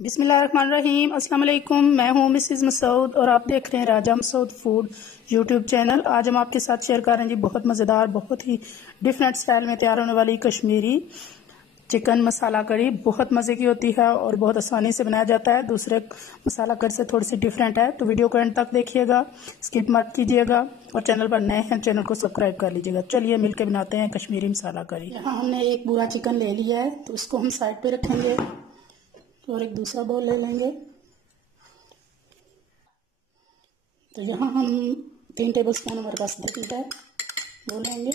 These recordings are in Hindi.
बिस्मिल्लाहिर्रहमानिर्रहीम। अस्सलाम वालेकुम। मैं हूँ मिसेस मसूद और आप देख रहे हैं राजा मसूद फूड यूट्यूब चैनल। आज हम आपके साथ शेयर कर रहे हैं जी बहुत मज़ेदार, बहुत ही डिफरेंट स्टाइल में तैयार होने वाली कश्मीरी चिकन मसाला कड़ी। बहुत मज़े की होती है और बहुत आसानी से बनाया जाता है। दूसरे मसाला कड़ी से थोड़ी सी डिफरेंट है, तो वीडियो को एंड तक देखिएगा, स्किप मत कीजिएगा और चैनल पर नए हैं चैनल को सब्सक्राइब कर लीजिएगा। चलिए मिलकर बनाते हैं कश्मीरी मसाला कड़ी। यहाँ हमने एक पूरा चिकन ले लिया है, तो इसको हम साइड पे रखेंगे और एक दूसरा बाउल ले लेंगे। तो यहाँ हम 3 टेबलस्पून हमारे पास दही है वो लेंगे।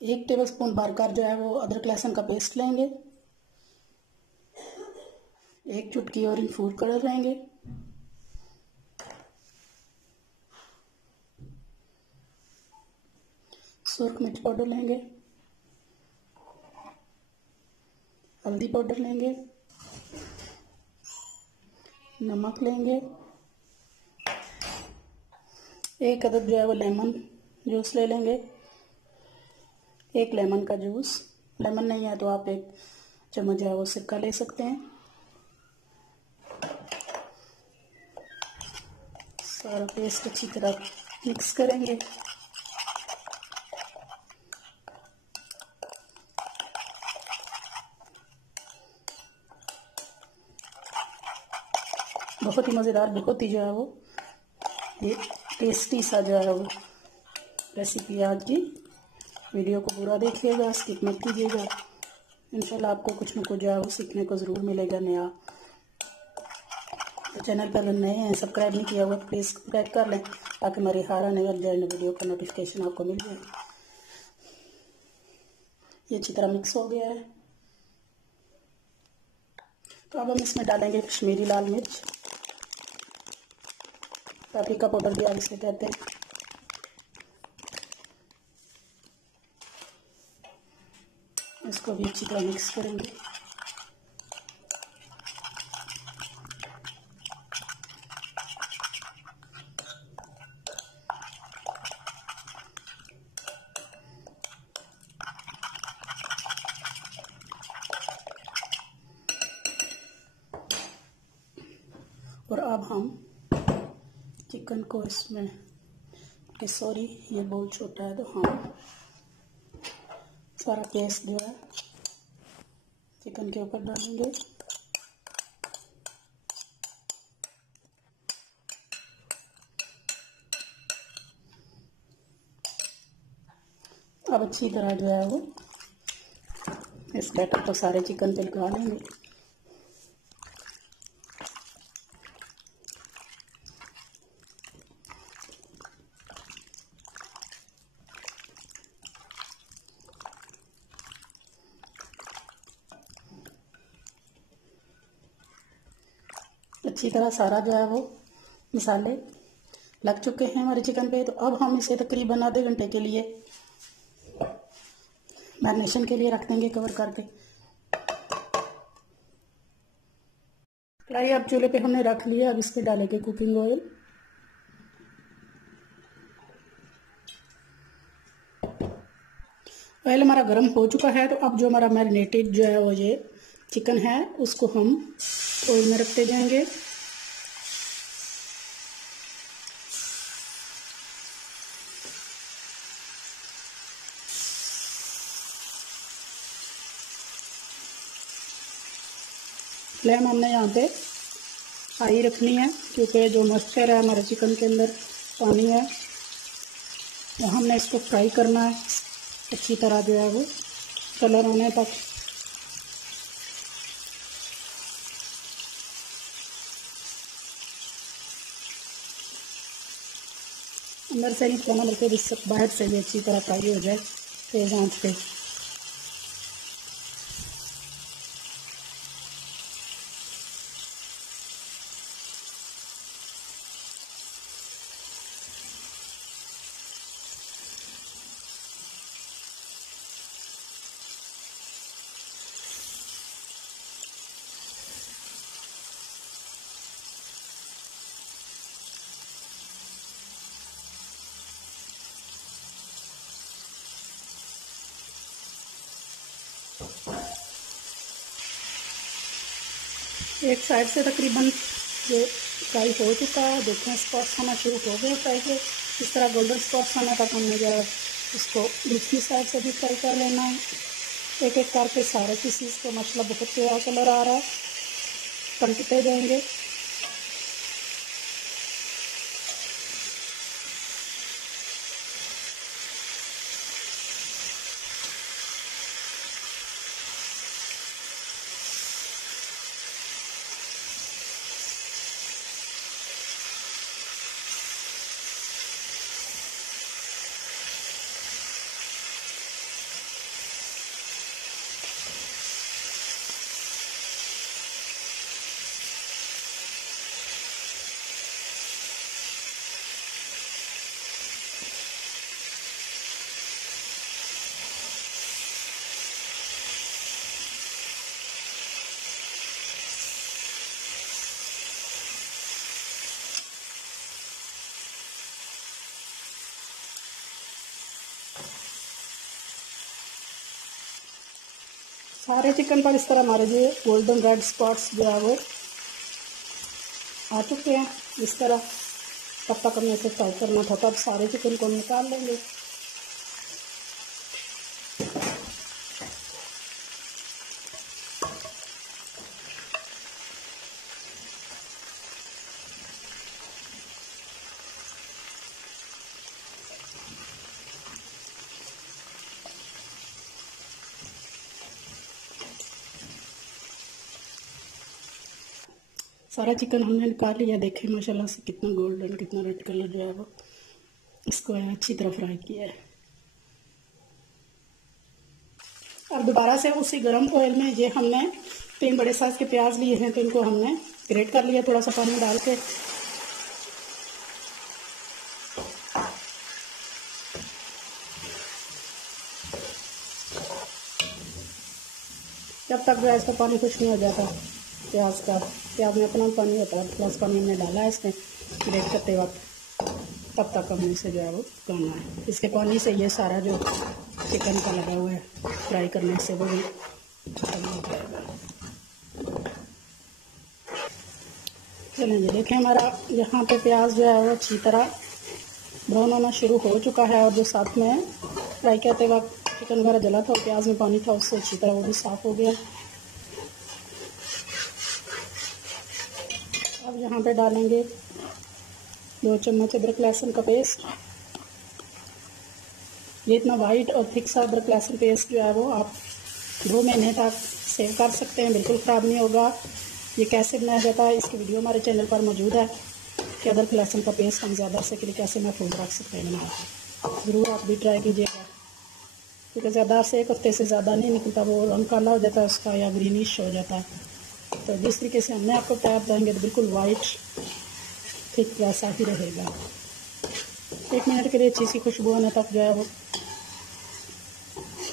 एक टेबलस्पून भरकर जो है वो अदरक लहसुन का पेस्ट लेंगे। एक चुटकी ऑरेंज फूड कलर लेंगे। सुर्ख मिर्च पाउडर लेंगे। हल्दी पाउडर लेंगे। नमक लेंगे। एक अदद जो है वो लेमन जूस ले लेंगे। एक लेमन का जूस, लेमन नहीं है तो आप एक चम्मच जो है वो सिरका ले सकते हैं। सारा पेस्ट अच्छी तरह मिक्स करेंगे। बहुत ही मज़ेदार, बहुत ही जो है वो ये टेस्टी सा जो है वो रेसिपी आज की। वीडियो को पूरा देखिएगा, स्किप मत कीजिएगा। इंशाल्लाह आपको कुछ न कुछ जो है वो सीखने को ज़रूर मिलेगा नया। तो चैनल पर नए हैं, सब्सक्राइब नहीं किया हुआ तो प्लीज़ सब्सक्राइब कर लें ताकि हमारी हर आने वाली वीडियो का नोटिफिकेशन आपको मिल जाए। ये अच्छी तरह मिक्स हो गया है, तो अब हम इसमें डालेंगे कश्मीरी लाल मिर्च, पापरिका पाउडर भी आप इसे कहते हैं। इसको भी अच्छी तरह मिक्स करेंगे। और अब हम चिकन को इसमें सॉरी ये बहुत छोटा है, तो हम सारा पेस्ट जो है चिकन के ऊपर डालेंगे। अब अच्छी तरह जो है वो इस बैटर को सारे चिकन पे लगा लेंगे। अच्छी तरह सारा जो है वो मसाले लग चुके हैं हमारे चिकन पे। तो अब हम इसे तकरीबन आधे घंटे के लिए मैरिनेशन के लिए रख देंगे कवर करके। कढ़ाई अब चूल्हे पे हमने रख लिया। अब इस पे डालेंगे कुकिंग ऑयल। ऑयल हमारा गर्म हो चुका है, तो अब जो हमारा मैरिनेटेड जो है वो ये चिकन है उसको हम ऑयल में रखते जाएंगे। फ्लेम हमने यहाँ पे हाई रखनी है क्योंकि जो मॉइस्चर है हमारे चिकन के अंदर पानी है, तो हमने इसको फ्राई करना है अच्छी तरह जो है वो कलर आने तक। अंदर से नहीं खाना बल्कि बाहर से भी अच्छी तरह फ्राई हो जाए तेज आंच पे। एक साइड से तकरीबन ये फ्राई हो चुका है। देखें स्पॉट्स आना शुरू हो गए फ्राई के। इस तरह गोल्डन स्पॉट्स आने तक हमने जो है इसको दूसरी साइड से भी फ्राई कर लेना है। एक एक करके सारे पीसीस को माशाल्लाह बहुत प्यारा कलर आ रहा है, पलटते जाएंगे। सारे चिकन पर इस तरह हमारे जो गोल्डन रेड स्पॉट्स जो है वो आ चुके हैं। इस तरह तब तक हमने इसे फ्राई करना था, तब सारे चिकन को निकाल लेंगे। सारा चिकन हमने निकाल लिया। देखें माशाल्लाह से कितना गोल्डन, कितना रेड कलर जो है वो इसको अच्छी तरह फ्राई किया है। अब दोबारा से उसी गर्म ऑयल में ये हमने 3 बड़े साइज के प्याज लिए हैं, तो इनको हमने ग्रेट कर लिया थोड़ा सा पानी डाल के। जब तक जो है इसका पानी खुश नहीं हो जाता प्याज का, प्याज में अपना पानी होता है, प्लस पानी हमने डाला है इसमें ग्रेट करते वक्त, तब तक हमने इसे जो है वो करना है। इसके पानी से ये सारा जो चिकन का लगा हुआ है फ्राई करने से वो भी खत्म हो जाएगा। चलें ये देखें हमारा यहाँ पे प्याज जो है वो अच्छी तरह ब्राउन होना शुरू हो चुका है, और जो साथ में फ्राई करते वक्त चिकन वगैरह जला था और प्याज में पानी था उससे अच्छी तरह वो भी साफ़ हो गया। अब यहाँ पे डालेंगे 2 चम्मच अदरक लहसुन का पेस्ट। ये इतना वाइट और थिक सा अदरक लहसुन पेस्ट जो है वो आप 2 महीने तक सेव कर सकते हैं, बिल्कुल ख़राब नहीं होगा। ये कैसे बनाया जाता है इसकी वीडियो हमारे चैनल पर मौजूद है कि अदरक लहसुन का पेस्ट हम ज़्यादा से के लिए कैसे महफूज रख सकते हैं बना। ज़रूर आप भी ट्राई कीजिएगा, क्योंकि ज़्यादा से 1 हफ्ते से ज़्यादा नहीं निकलता, वो रंग काला हो जाता है उसका या ग्रीनिश हो जाता है। तो जिस तरीके से हमने आपको तैयार बताएंगे तो बिल्कुल वाइट थिक वैसा ही रहेगा। 1 मिनट के लिए अच्छी सी खुशबू आने तक जो है वो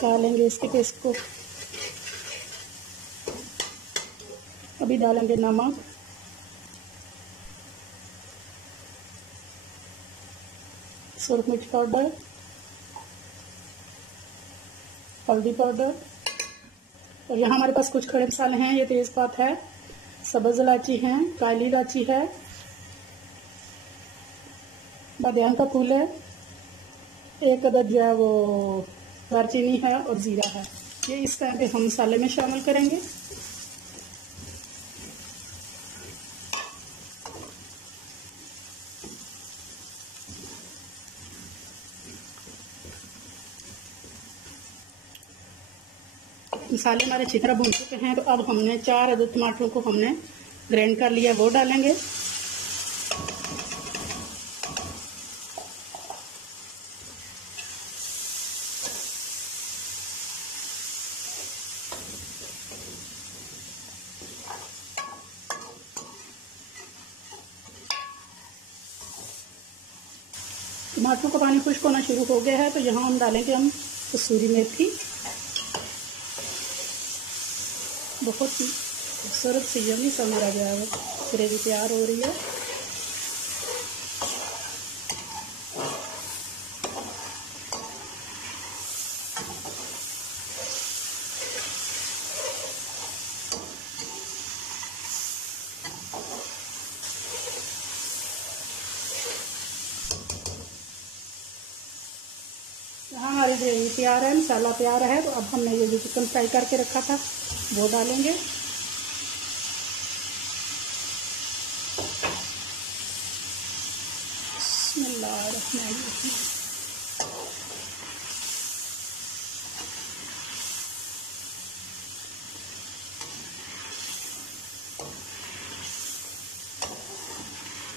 डालेंगे इसके पेस्ट को। अभी डालेंगे नमक, सुरख मिर्च पाउडर, हल्दी पाउडर, और यहाँ हमारे पास कुछ खड़े मसाले हैं। ये तेज़पात है, सब्ज़ इलायची है, काली इलायची है, बादियान का फूल है, 1 अदद जो है वो दालचीनी है, और ज़ीरा है। ये इस टाइम पे हम मसाले में शामिल करेंगे। मसाले हमारे अच्छी तरह भून चुके हैं, तो अब हमने 4 अदद टमाटरों को हमने ग्राइंड कर लिया, वो डालेंगे। टमाटरों का पानी खुश्क होना शुरू हो गया है, तो यहाँ हम डालेंगे कसूरी मेथी। बहुत ही खूबसूरत सी यम्मी सा हमारा जो है ग्रेवी तैयार हो रही है। यहाँ हमारी ग्रेवी तैयार है, मसाला तैयार है। तो अब हमने ये जो चिकन फ्राई करके रखा था वो डालेंगे। बिस्मिल्लाहिर्रहमानिर्रहीम।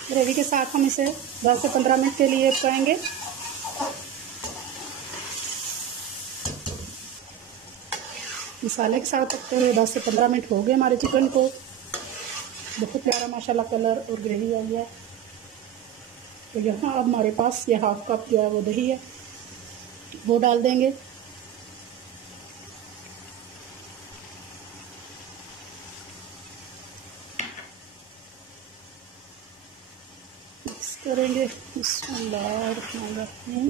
ग्रेवी के साथ हम इसे 10 से 15 मिनट के लिए पकाएंगे। मसाले के साथ पकते हुए 10 से 15 मिनट हो गए हमारे चिकन को। बहुत प्यारा माशाल्लाह कलर और ग्रेवी आई है। तो यहाँ अब हमारे पास ये हाफ कप जो है वो दही है, वो डाल देंगे। मिक्स करेंगे। बिस्मिल्लाहिर्रहमानिर्रहीम।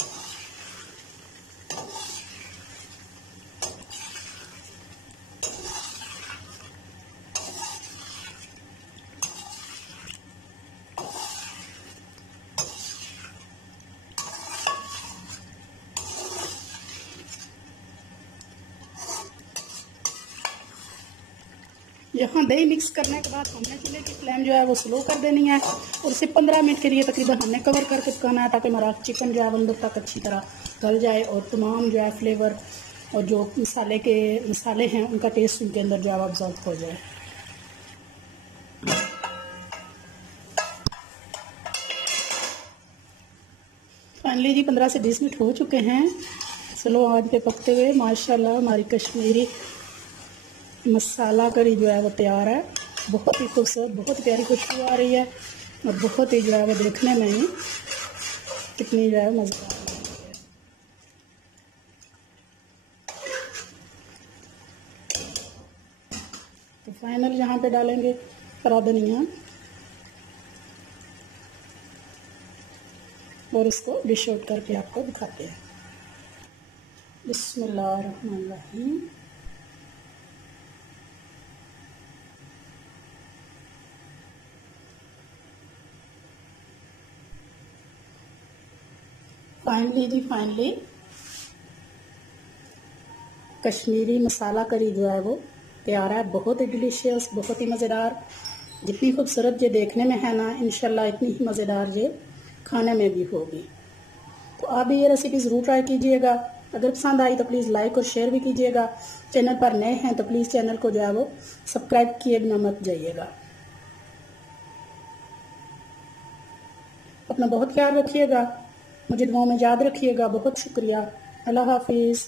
यहाँ दही मिक्स करने के बाद हमने चूल्हे की फ्लेम जो है वो स्लो कर देनी है और इसे 15 मिनट के लिए तकरीबन हमने कवर करके पकाना है, ताकि हमारा चिकन जो है अंदर तक अच्छी तरह गल जाए और तमाम जो है फ्लेवर और जो मसाले हैं उनका टेस्ट उनके अंदर जो है ऑब्जर्व हो जाए। फाइनली जी 15 से 20 मिनट हो चुके हैं स्लो आंच पे पकते हुए। माशाल्लाह हमारी कश्मीरी मसाला करी जो है वो तैयार है। बहुत ही खूबसूरत, बहुत प्यारी खुशबू आ रही है और बहुत ही जो है वो देखने में ही कितनी जो है मज़ेदार है। तो फाइनल यहाँ पे डालेंगे हरा धनिया और इसको डिश आउट करके आपको दिखाते हैं। बिस्मिल्लाहिर्रहमानिर्रहीम। फाइनली कश्मीरी मसाला करी जो है वो तैयार है। बहुत ही डिलीशियस, बहुत ही मज़ेदार। जितनी खूबसूरत ये देखने में है ना, इंशाल्लाह इतनी ही मज़ेदार ये खाने में भी होगी। तो आप भी ये रेसिपी ज़रूर ट्राई कीजिएगा। अगर पसंद आई तो प्लीज़ लाइक और शेयर भी कीजिएगा। चैनल पर नए हैं तो प्लीज़ चैनल को जो है वो सब्सक्राइब किए बिना मत जाइएगा। अपना बहुत ख्याल रखिएगा, मुझे दुआओं में याद रखिएगा। बहुत शुक्रिया। अल्लाह हाफिज़।